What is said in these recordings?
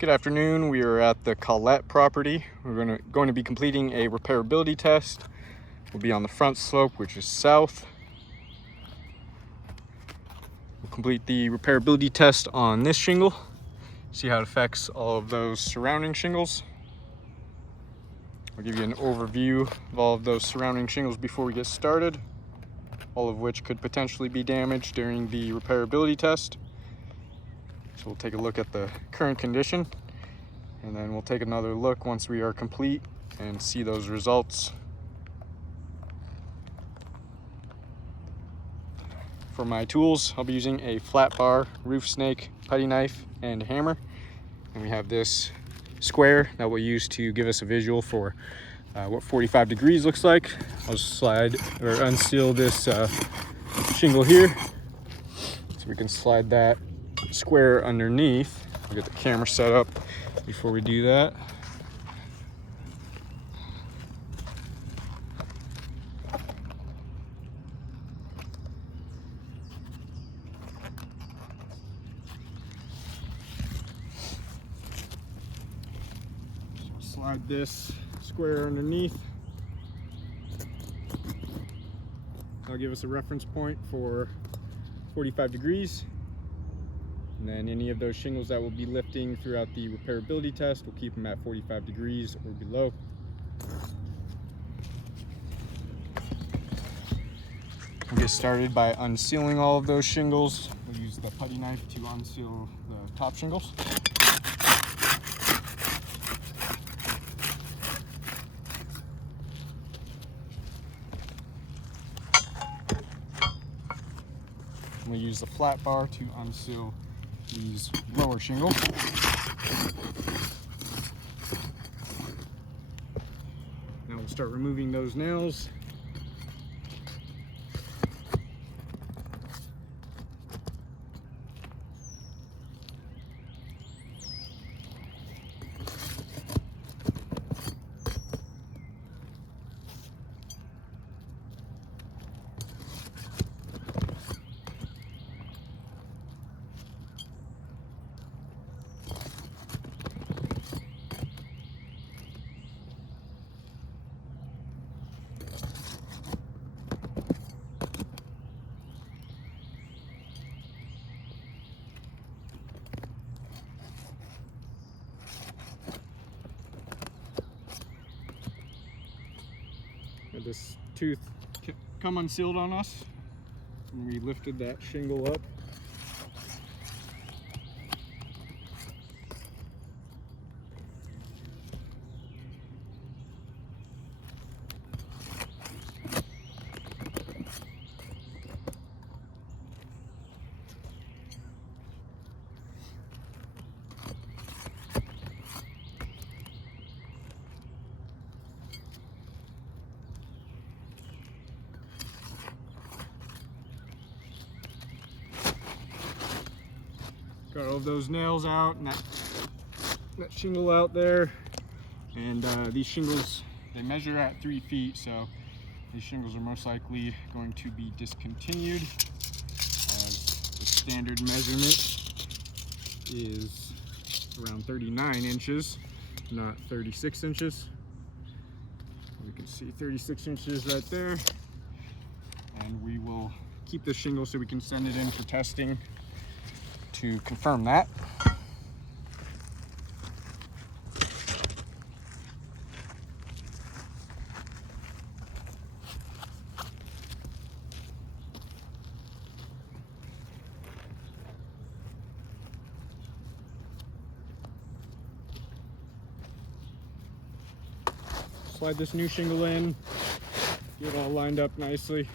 Good afternoon. We are at the Colette property. We're going to be completing a repairability test. We'll be on the front slope, which is south. We'll complete the repairability test on this shingle, see how it affects all of those surrounding shingles. I'll give you an overview of all of those surrounding shingles before we get started, all of which could potentially be damaged during the repairability test. So we'll take a look at the current condition, and then we'll take another look once we are complete and see those results. For my tools, I'll be using a flat bar, roof snake, putty knife, and hammer. And we have this square that we'll use to give us a visual for what 45 degrees looks like. I'll slide or unseal this shingle here so we can slide that square underneath. I'll get the camera set up before we do that. Slide this square underneath. That'll give us a reference point for 45 degrees. And then any of those shingles that we'll be lifting throughout the repairability test, we'll keep them at 45 degrees or below. We'll get started by unsealing all of those shingles. We'll use the putty knife to unseal the top shingles. We'll use the flat bar to unseal these lower shingles. Now we'll start removing those nails. This tooth come unsealed on us when we lifted that shingle up. Got all of those nails out and that shingle out there. And these shingles, they measure at 3 feet, so these shingles are most likely going to be discontinued, as the standard measurement is around 39 inches, not 36 inches. You can see 36 inches right there. And we will keep this shingle so we can send it in for testing to confirm that. Slide this new shingle in, get it all lined up nicely.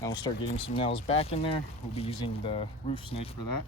Now we'll start getting some nails back in there. We'll be using the roof snake for that.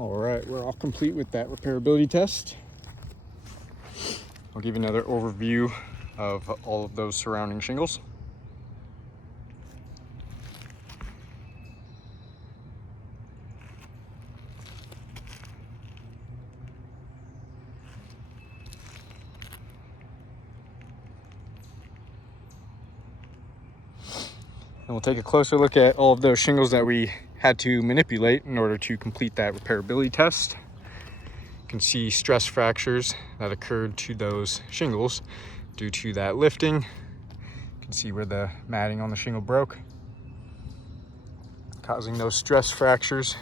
All right, we're all complete with that repairability test. I'll give you another overview of all of those surrounding shingles. And we'll take a closer look at all of those shingles that we had to manipulate in order to complete that repairability test. You can see stress fractures that occurred to those shingles due to that lifting. You can see where the matting on the shingle broke, causing those stress fractures.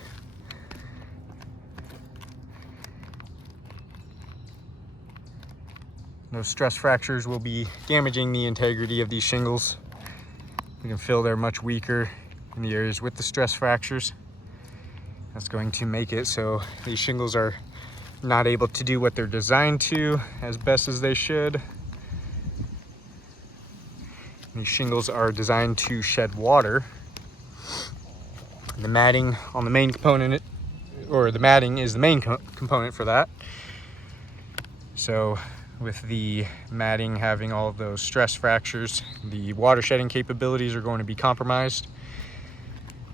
Those stress fractures will be damaging the integrity of these shingles. We can feel they're much weaker in the areas with the stress fractures. That's going to make it so these shingles are not able to do what they're designed to as best as they should. These shingles are designed to shed water. The matting on the main component, or the matting is the main component for that. So with the matting having all of those stress fractures, the water shedding capabilities are going to be compromised.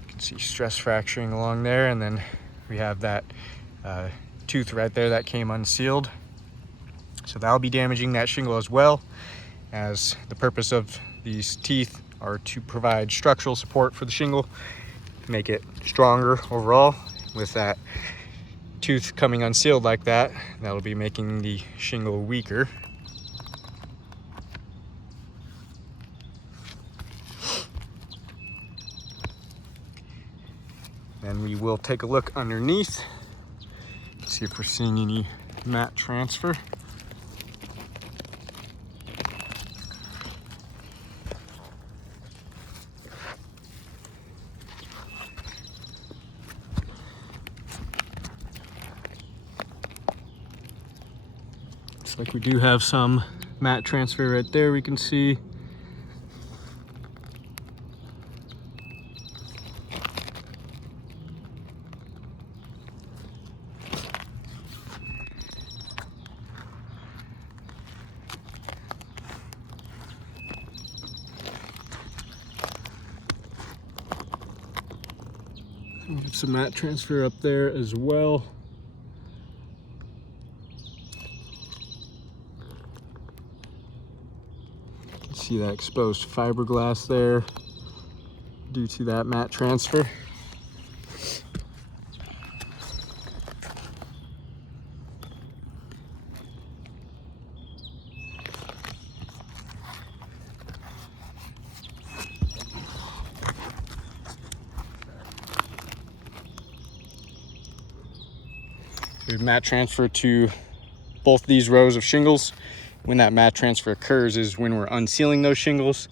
You can see stress fracturing along there, and then we have that tooth right there that came unsealed. So that'll be damaging that shingle as well, as the purpose of these teeth are to provide structural support for the shingle, make it stronger overall. With that tooth coming unsealed like that, that'll be making the shingle weaker. Then we will take a look underneath, see if we're seeing any mat transfer. Looks like we do have some mat transfer right there, we can see. We have some mat transfer up there as well. See that exposed fiberglass there due to that mat transfer. We've mat transfer to both these rows of shingles. When that mat transfer occurs is when we're unsealing those shingles,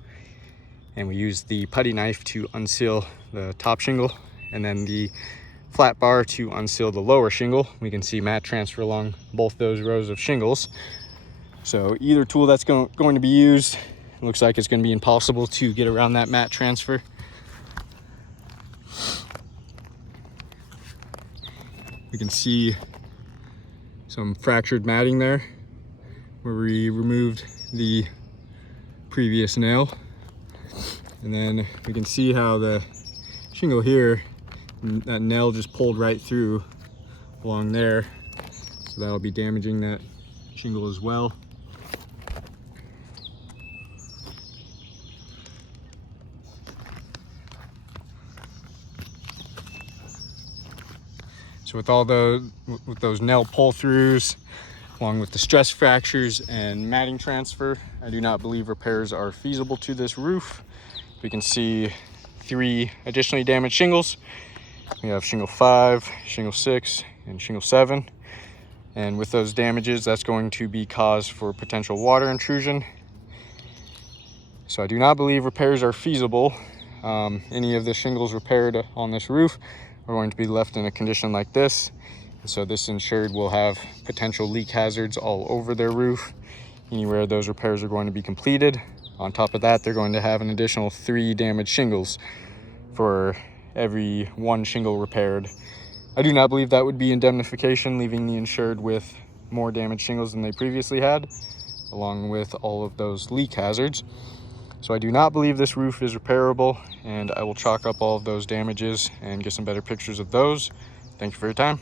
and we use the putty knife to unseal the top shingle and then the flat bar to unseal the lower shingle. We can see mat transfer along both those rows of shingles. So either tool that's going to be used, it looks like it's going to be impossible to get around that mat transfer. We can see some fractured matting there where we removed the previous nail, and then we can see how the shingle here, that nail just pulled right through along there, so that'll be damaging that shingle as well. So with all those nail pull throughs, along with the stress fractures and matting transfer, I do not believe repairs are feasible to this roof. We can see 3 additionally damaged shingles. We have shingle 5, shingle 6, and shingle 7. And with those damages, that's going to be cause for potential water intrusion. So I do not believe repairs are feasible. Any of the shingles repaired on this roof are going to be left in a condition like this. So this insured will have potential leak hazards all over their roof anywhere those repairs are going to be completed. On top of that, they're going to have an additional 3 damaged shingles for every 1 shingle repaired I do not believe that would be indemnification, leaving the insured with more damaged shingles than they previously had, along with all of those leak hazards. So I do not believe this roof is repairable, and I will chalk up all of those damages and get some better pictures of those. Thank you for your time.